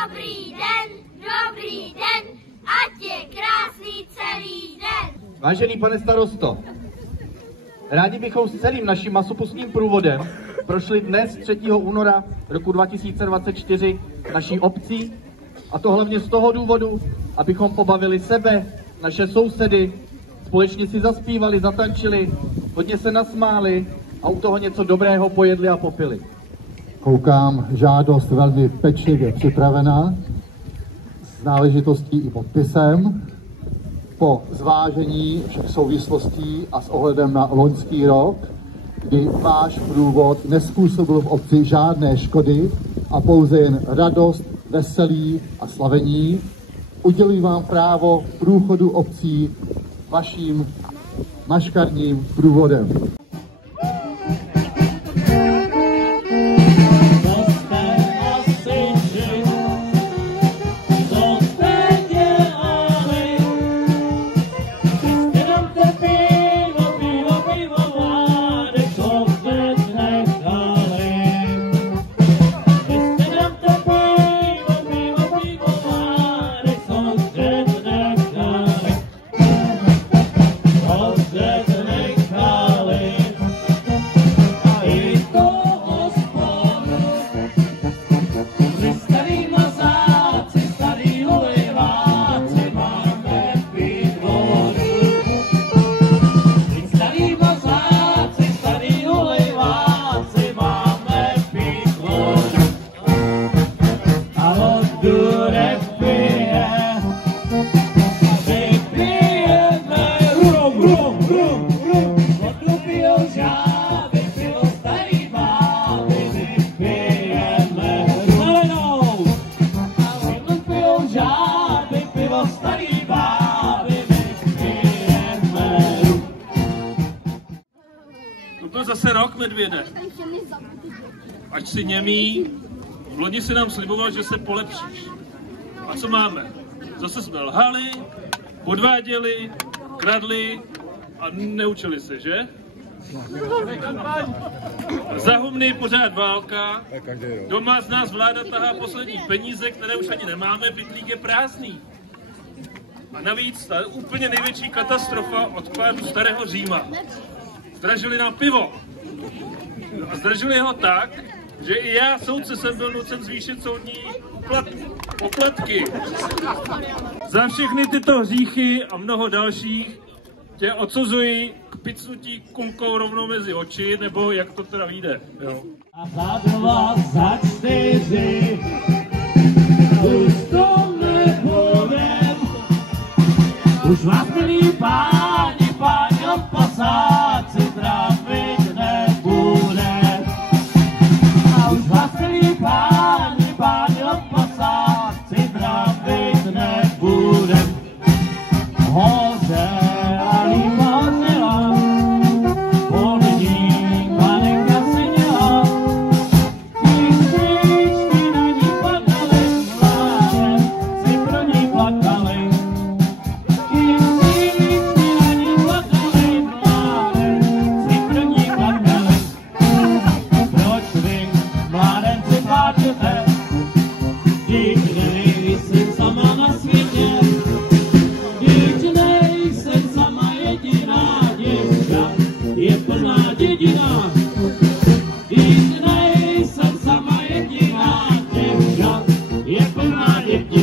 Dobrý den, ať je krásný celý den. Vážený pane starosto, rádi bychom s celým naším masopustním průvodem prošli dnes 3. února roku 2024 naší obcí, a to hlavně z toho důvodu, abychom pobavili sebe, naše sousedy, společně si zaspívali, zatančili, hodně se nasmáli a u toho něco dobrého pojedli a popili. Koukám, žádost velmi pečlivě připravená, s náležitostí i podpisem. Po zvážení všech souvislostí a s ohledem na loňský rok, kdy váš průvod nezpůsobil v obci žádné škody a pouze jen radost, veselí a slavení, uděluji vám právo průchodu obcí vaším maškarním průvodem. To byl zase rok, medvěde. Ať si němý, v loni si nám sliboval, že se polepšíš. A co máme? Zase jsme lhali, podváděli, kradli a neučili se, že? Za humny pořád válka, doma z nás vláda tahá poslední peníze, které už ani nemáme, pytlík je prázdný. A navíc ta úplně největší katastrofa od pádu starého Říma. Zdražili nám pivo. A zdražili ho tak, že i já, soudce, jsem byl nucen zvýšit soudní poplatky. Za všechny tyto hříchy a mnoho dalších tě odsuzuji k picnutí kulkou rovnou mezi oči, nebo jak to teda vyjde. Jo. A za 2, za 4, už to nebudem, už vás milí páni od pasáci trávit nebude. A už vás milí páni od pasáci trávit nebude. Hoře a lípa zněla, polní panenka si měla, když stříčky na ní padaly, mládě si pro ní plakali. Je plná dědina, když nejsem sama jediná děvka, je plná dědina.